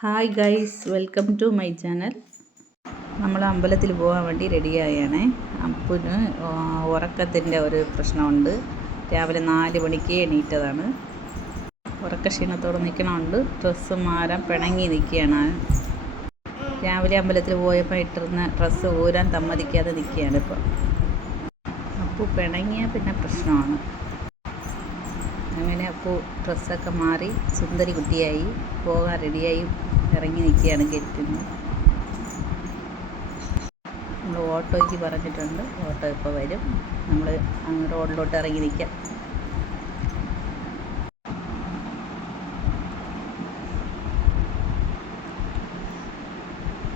Hi guys, welcome to my channel. നമ്മൾ അമ്പലത്തിൽ പോകാൻ വേണ്ടി റെഡിയായാണ്. അപ്പന് ഉറക്കത്തിൻ്റെ ഒരു പ്രശ്നമുണ്ട്. രാവിലെ 4 മണിക്ക് എണീറ്റതാണ്. ഉറക്ക ക്ഷീണത്തോടെ നിൽക്കണമുണ്ട്. ഡ്രസ്സ് മാറാൻ പിണങ്ങി നിൽക്കുകയാണ്. രാവിലെ അമ്പലത്തിൽ പോയപ്പോൾ ഇട്ടിരുന്ന ഡ്രസ്സ് ഊരാൻ സമ്മതിക്കാതെ നിൽക്കുകയാണ്. ഇപ്പോൾ അപ്പു പിണങ്ങിയാൽ പിന്നെ പ്രശ്നമാണ്. അങ്ങനെ അപ്പോൾ ഡ്രസ്സൊക്കെ മാറി സുന്ദരി കുട്ടിയായി പോകാൻ റെഡിയായി ഇറങ്ങി നിൽക്കുകയാണ് ഗേറ്റിൽ നിന്ന്. നമ്മൾ ഓട്ടോയ്ക്ക് പറഞ്ഞിട്ടുണ്ട്. ഓട്ടോ ഇപ്പോൾ വരും. നമ്മൾ അങ്ങ് റോഡിലോട്ട് ഇറങ്ങി നിൽക്കാം.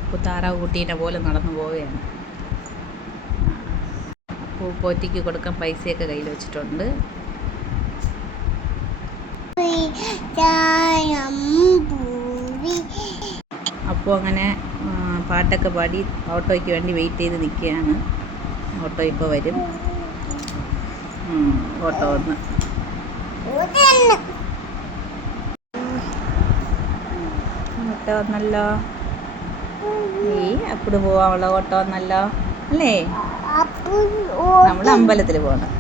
ഇപ്പോൾ താറാവ് കുട്ടീനെ പോലെ നടന്നു പോവുകയാണ്. അപ്പോൾ പോറ്റിക്ക് കൊടുക്കാൻ പൈസയൊക്കെ കയ്യിൽ വെച്ചിട്ടുണ്ട്. അപ്പോൾ അങ്ങനെ പാട്ടൊക്കെ പാടി ഓട്ടോയ്ക്ക് വേണ്ടി വെയിറ്റ് ചെയ്ത് നിൽക്കുകയാണ്. ഓട്ടോ ഇപ്പോൾ വരും. ഓട്ടോ വന്ന് ഓട്ടോ വന്നല്ലോ. അപ്പട് പോവാനുള്ള ഓട്ടോ വന്നല്ലോ അല്ലേ? നമ്മൾ അമ്പലത്തിൽ പോകണം.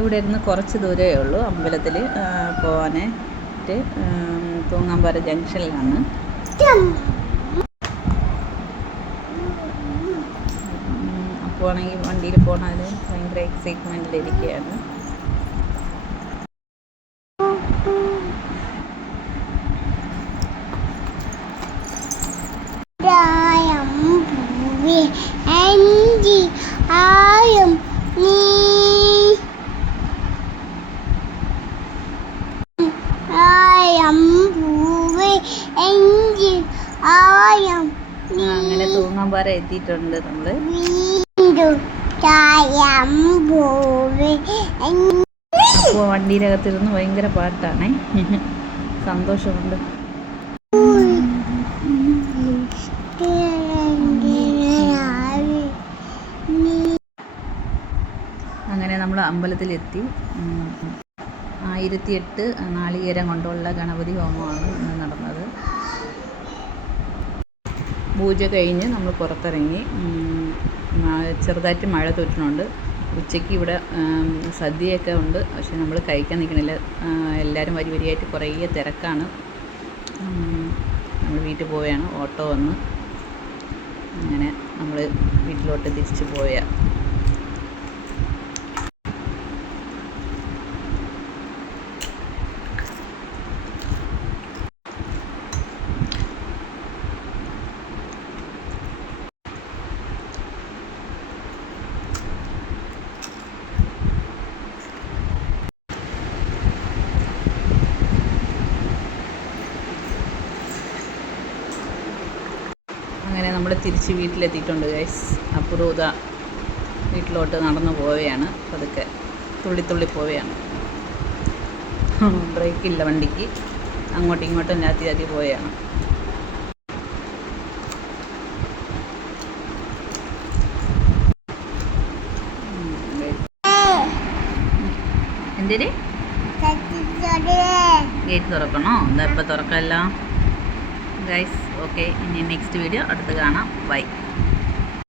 ഇവിടെ ഇരുന്ന് കുറച്ച് ദൂരമേ ഉള്ളൂ അമ്പലത്തിൽ പോകാനായിട്ട്. തൂങ്ങാംപാറ ജംഗ്ഷനിലാണ്. അപ്പോൾ ആണെങ്കിൽ വണ്ടിയിൽ പോകണതിന് ഭയങ്കര എക്സൈറ്റ്മെൻറ്റിലിരിക്കുകയാണ്. അങ്ങനെ തൂങ്ങാംപാറ എത്തിയിട്ടുണ്ട് നമ്മൾ. അപ്പോൾ വണ്ടിയിലകത്തിരുന്ന് ഭയങ്കര പാട്ടാണേ. സന്തോഷമുണ്ട്. അങ്ങനെ നമ്മൾ അമ്പലത്തിലെത്തി. 1008 നാളികേരം കൊണ്ടുള്ള ഗണപതി ഹോമമാണ് ഇന്ന് നടന്നത്. പൂജ കഴിഞ്ഞ് നമ്മൾ പുറത്തിറങ്ങി. ചെറുതായിട്ട് മഴ തൊറ്റുന്നുണ്ട്. ഉച്ചയ്ക്ക് ഇവിടെ സദ്യയൊക്കെ ഉണ്ട്. പക്ഷെ നമ്മൾ കഴിക്കാൻ നിൽക്കണില്ല. എല്ലാവരും വരിയായിട്ട് കുറേ തിരക്കാണ്. നമ്മൾ വീട്ടിൽ പോവുകയാണ്. ഓട്ടോ വന്ന് അങ്ങനെ നമ്മൾ വീട്ടിലോട്ട് തിരിച്ചു പോയ. അങ്ങനെ നമ്മൾ തിരിച്ച് വീട്ടിലെത്തിയിട്ടുണ്ട് ഗൈസ്. അപ്പുറൂത വീട്ടിലോട്ട് നടന്നു പോവുകയാണ്. പതുക്കെ തുള്ളി പോവുകയാണ്. ബ്രേക്കില്ല വണ്ടിക്ക്. അങ്ങോട്ടും ഇങ്ങോട്ടും രാത്തി പോവുകയാണ്. എന്തിന് ഗേറ്റ് തുറക്കണോ? എന്താ ഇപ്പം തുറക്കമല്ലോ ഗൈസ്. ഓക്കെ, ഇനി നെക്സ്റ്റ് വീഡിയോ അടുത്ത് കാണാം. ബൈ.